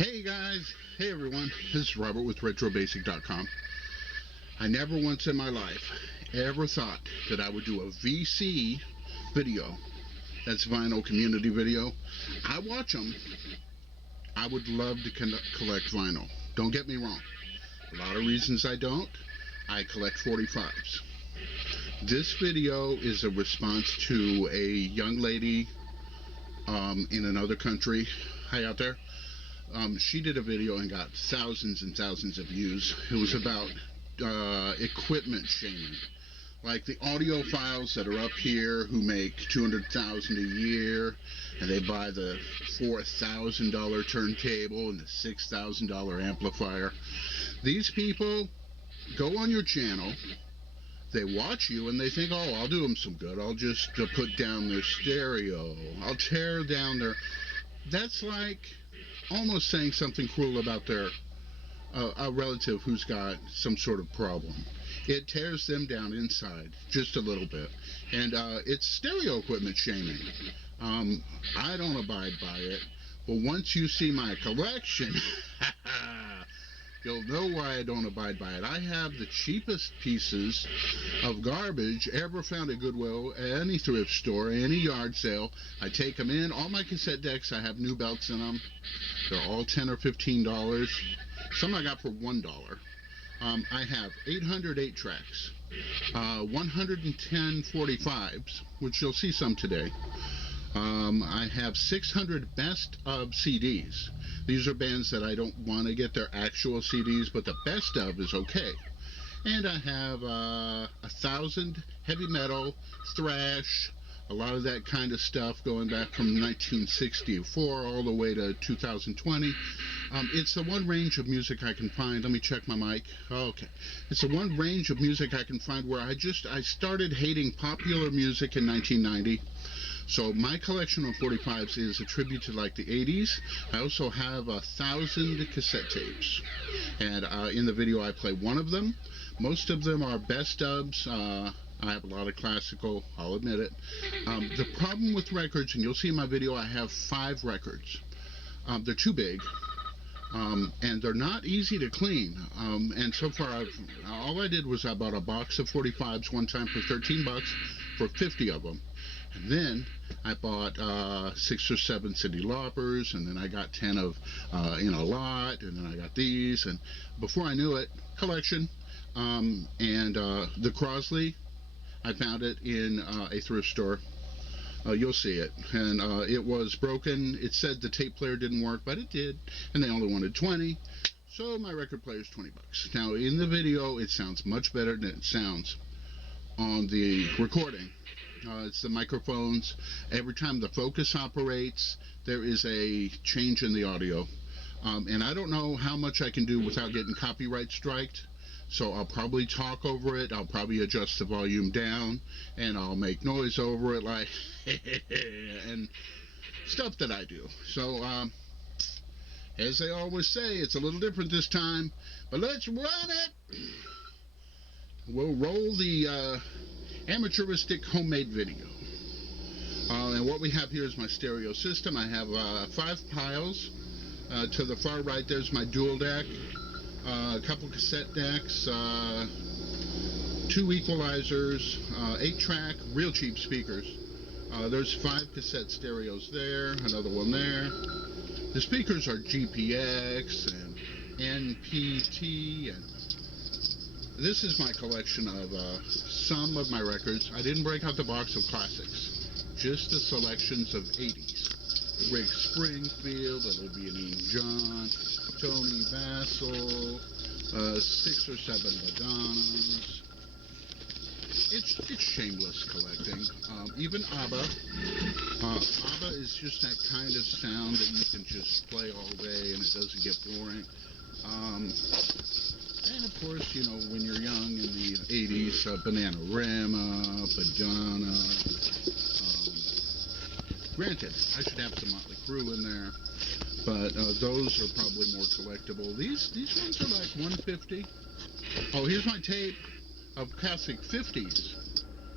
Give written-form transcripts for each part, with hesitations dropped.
Hey guys, hey everyone, this is Robert with RetroBasic.com. I never once in my life ever thought that I would do a VC video. That's vinyl community video. I watch them. I would love to collect vinyl. Don't get me wrong. A lot of reasons I don't. I collect 45s. This video is a response to a young lady in another country. Hi out there. She did a video and got thousands and thousands of views. It was about equipment shaming. Like the audiophiles that are up here who make $200,000 a year and they buy the $4,000 turntable and the $6,000 amplifier. These people go on your channel, they watch you and they think, oh, I'll do them some good. I'll just put down their stereo. I'll tear down their... That's like almost saying something cruel about their a relative who's got some sort of problem. It tears them down inside just a little bit, and it's stereo equipment shaming. I don't abide by it, but once you see my collection you'll know why I don't abide by it. I have the cheapest pieces of garbage ever found at Goodwill, any thrift store, any yard sale. I take them in. All my cassette decks, I have new belts in them. They're all $10 or $15. Some I got for $1. I have 808 tracks, 110 45s, which you'll see some today. I have 600 best of CDs. These are bands that I don't want to get their actual CDs, but the best of is okay. And I have 1,000 heavy metal, thrash, a lot of that kind of stuff going back from 1964 all the way to 2020. It's the one range of music I can find. Let me check my mic. Okay. It's the one range of music I can find where I started hating popular music in 1990. So my collection of 45s is a tribute to like the 80s. I also have 1,000 cassette tapes. And in the video I play one of them. Most of them are best dubs. I have a lot of classical, I'll admit it. The problem with records, and you'll see in my video I have 5 records. They're too big. And they're not easy to clean. And so far all I did was I bought a box of 45s one time for 13 bucks for 50 of them. And then I bought 6 or 7 Cyndi Laupers, and then I got 10 of In a Lot, and then I got these, and before I knew it, collection. And the Crosley, I found it in a thrift store. You'll see it, and it was broken. It said the tape player didn't work, but it did, and they only wanted 20, so my record player is 20 bucks. Now in the video it sounds much better than it sounds on the recording. It's the microphones. Every time the focus operates, there is a change in the audio. And I don't know how much I can do without getting copyright striked. So I'll probably talk over it. I'll probably adjust the volume down. And I'll make noise over it like and stuff that I do. So, as they always say, it's a little different this time. But let's run it! We'll roll the... amateuristic homemade video. And what we have here is my stereo system. I have 5 piles. To the far right there's my dual deck, a couple cassette decks, 2 equalizers, 8-track, real cheap speakers. There's 5 cassette stereos there, another one there. The speakers are GPX and NPT, and this is my collection of some of my records. I didn't break out the box of classics, just the selections of 80s. Rick Springfield, Olivia Newton-John, Tony Basil, 6 or 7 Madonnas. It's shameless collecting. Even ABBA. ABBA is just that kind of sound that you can just play all day and it doesn't get boring. And of course, you know, when you're young in the 80s, Bananarama, Madonna. Granted, I should have some Motley Crue in there, but those are probably more collectible. These ones are like $150. Oh, here's my tape of classic 50s.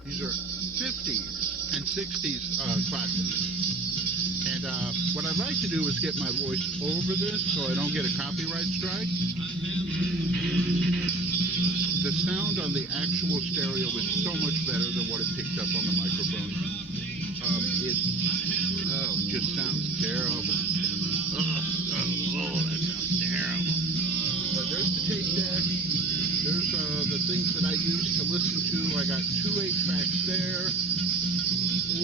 These are 50s and 60s classics. And And what I'd like to do is get my voice over this so I don't get a copyright strike. The sound on the actual stereo is so much better than what it picked up on the microphone. It just sounds terrible. That sounds terrible. But there's the tape deck. There's the things that I use to listen to. I got 2 8-tracks there,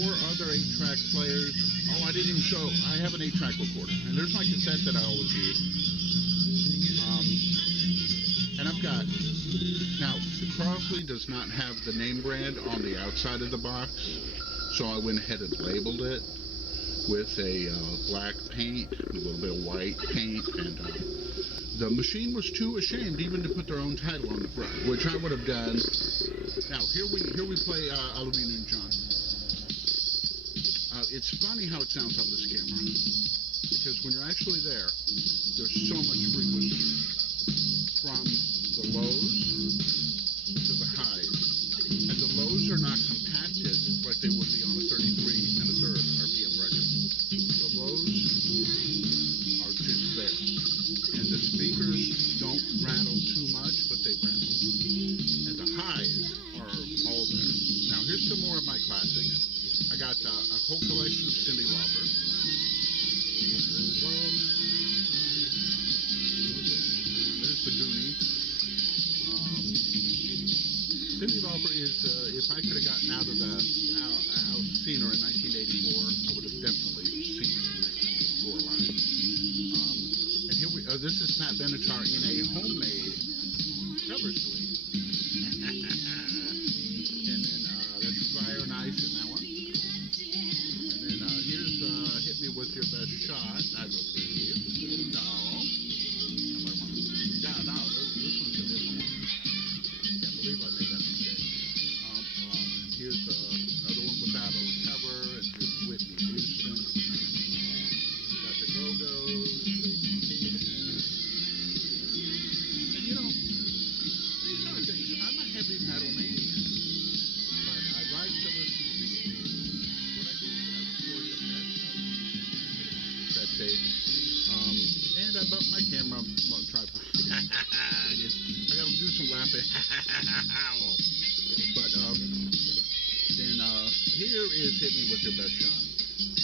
4 other 8-track players. Oh, I didn't even show. I have an 8-track recorder, and there's my cassette that I always use. And I've got, now, the Crosley does not have the name brand on the outside of the box, so I went ahead and labeled it with a black paint, a little bit of white paint, and the machine was too ashamed even to put their own title on the front, which I would have done. Now, here we play Oppinion John. It's funny how it sounds on this camera, because when you're actually there, there's so much frequency from the lows to the highs, and the lows are not compacted like they would be on a 33 1/3 RPM record. The lows are just there, and the speakers don't rattle too much, but they rattle, and the highs are all there. Now here's some more of my classics. I got a whole collection of Cyndi Lauper. There's the Goonie. Cyndi Lauper is, if I could have gotten out seen her in 1984, I would have definitely seen her in 1984 live. And here this is Pat Benatar in a homemade cover sleeve. And then that's Fire and Ice in that one. And then here's Hit Me With Your Best Shot, I believe. No. Yeah, no, this one's a different one. Can't believe I made that mistake. Here's another one without a cover, and here's Whitney Houston. Got the Go-Go's, Vacation. And you know, these are things. I'm a heavy metal maniac, but I like to listen to the 80s. What I do is I record the best of that tape, and I bump my camera tripod. I gotta do some laughing. But then here is Hit Me With Your Best Shot.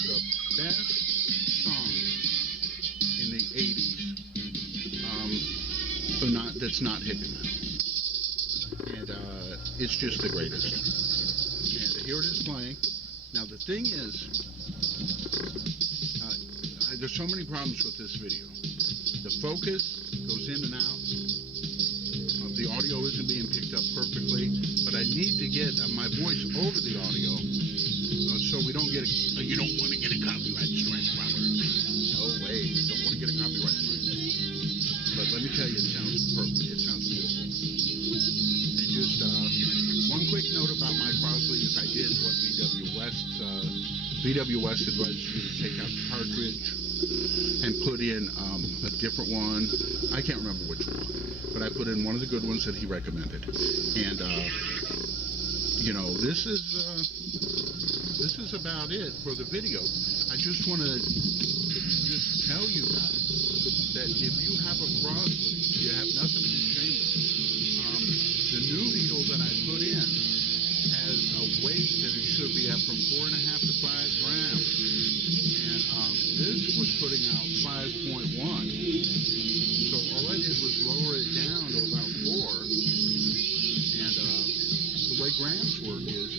The best song in the 80s that's not heavy metal. And it's just the greatest. And here it is playing. Now the thing is, there's so many problems with this video. The focus goes in and out. The audio isn't being picked up perfectly, but I need to get my voice over the audio so we don't get you don't want to get a copyright strike, Robert. No way. You don't want to get a copyright strike. But let me tell you, it sounds perfect. It sounds beautiful. And just one quick note about my Crosley is I did what VW West advised me to take out the cartridge and put in a different one. I can't remember which one, but I put in one of the good ones that he recommended. And you know, this is about it for the video. I just want to just tell you guys that if you have a Crosley, you have nothing to be ashamed of. The new needle that I put in has a weight that it should be at from 4.5 to 5 grams. And this was putting out 5.1. So all I did was lower it down to about 4. And the way grams work is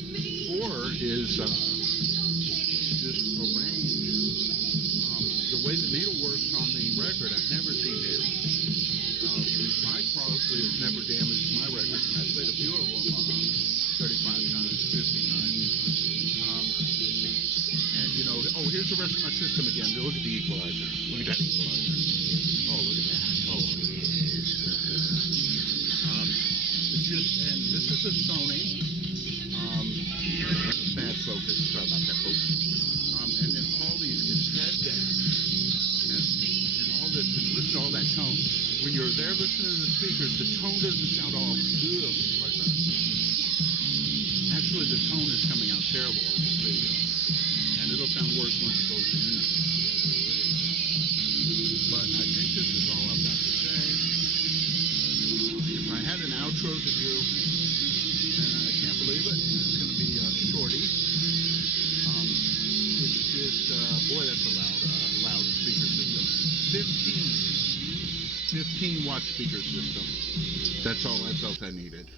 4 is just a range. The way the needle works on the record, I've never seen damage. My Crosley has never damaged my records, and I've played a few of them 35 times, 50 times. And you know, oh, here's the rest of my system again. Look at the equalizer. Look at that equalizer. Oh, look at that. Oh, yes. And this is a Sony. Bad focus. Sorry about that, folks. And then all these cassette decks and all this. And listen to all that tone. When you're there listening to the speakers, the tone doesn't sound all good like that. Actually, the tone is coming out terrible on this video. And it'll sound worse once it goes to music. But I think this is all I've got to say. If I had an outro to do, and I can't believe it, it's going to be shorty. It's just, boy, that's a loud speaker system. 15 watt speaker system. That's all I felt I needed.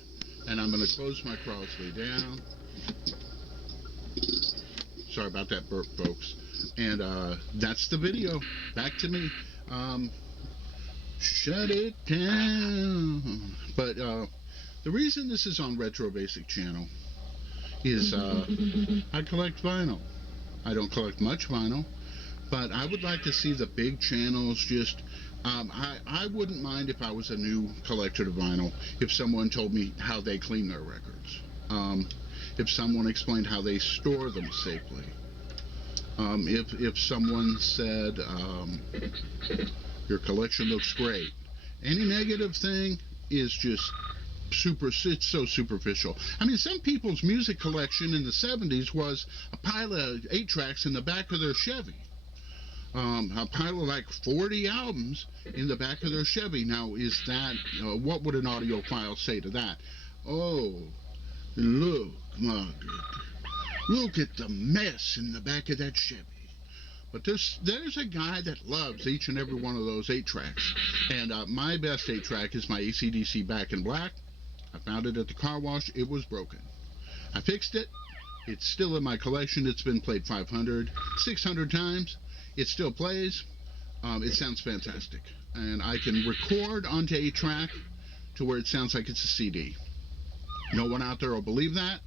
And I'm going to close my Crosley down. Sorry about that burp, folks. And that's the video. Back to me. Shut it down. But the reason this is on Retro Basic channel is I collect vinyl. I don't collect much vinyl, but I would like to see the big channels just I wouldn't mind if I was a new collector to vinyl if someone told me how they clean their records, if someone explained how they store them safely, if someone said your collection looks great. Any negative thing is just it's so superficial. I mean, some people's music collection in the 70s was a pile of 8-tracks in the back of their Chevy. A pile of like 40 albums in the back of their Chevy. Now, is that, what would an audiophile say to that? Oh, look, Margaret, look at the mess in the back of that Chevy. But there's a guy that loves each and every one of those 8-tracks. And my best 8-track is my AC/DC Back in Black. I found it at the car wash. It was broken. I fixed it. It's still in my collection. It's been played 500, 600 times. It still plays. It sounds fantastic. And I can record onto 8-track to where it sounds like it's a CD. No one out there will believe that.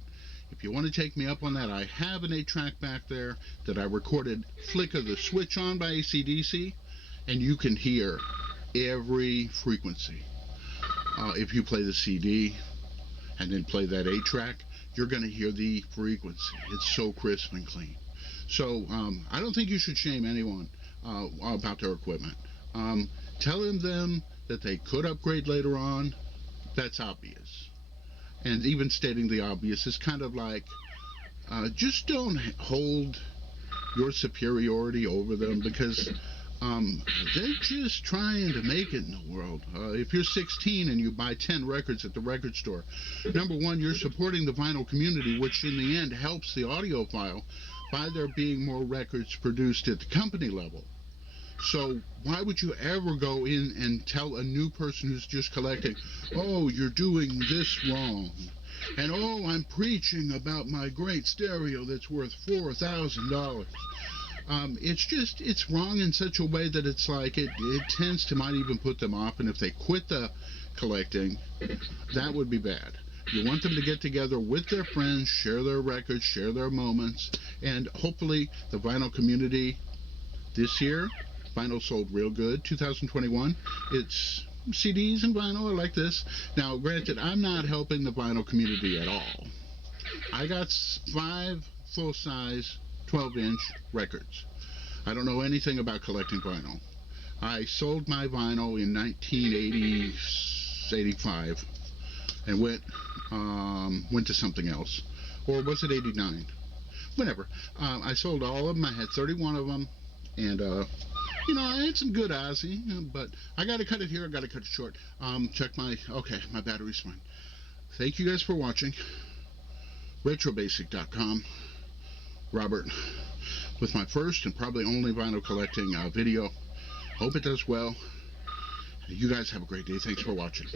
If you want to take me up on that, I have an 8-track back there that I recorded Flick of the Switch on by AC/DC, and you can hear every frequency. If you play the CD and then play that 8-track, you're going to hear the frequency. It's so crisp and clean. So I don't think you should shame anyone about their equipment. Telling them that they could upgrade later on, that's obvious. And even stating the obvious is kind of like, just don't hold your superiority over them, because they're just trying to make it in the world. If you're 16 and you buy 10 records at the record store, number one, you're supporting the vinyl community, which in the end helps the audiophile by there being more records produced at the company level. So why would you ever go in and tell a new person who's just collecting, oh, you're doing this wrong, and oh, I'm preaching about my great stereo that's worth $4,000. It's wrong in such a way that it's like it tends to might even put them off, and if they quit the collecting, that would be bad. You want them to get together with their friends, share their records, share their moments, and hopefully the vinyl community this year, vinyl sold real good, 2021, it's CDs and vinyl are like this. Now, granted, I'm not helping the vinyl community at all. I got 5 full-size 12-inch records. I don't know anything about collecting vinyl. I sold my vinyl in 1985 and went to something else. Or was it 89? Whatever. I sold all of them. I had 31 of them. And, you know, I had some good Ozzy, but I got to cut it here. I got to cut it short. Check my battery's fine. Thank you guys for watching. RetroBasic.com. Robert, with my first and probably only vinyl collecting video. Hope it does well. You guys have a great day. Thanks for watching.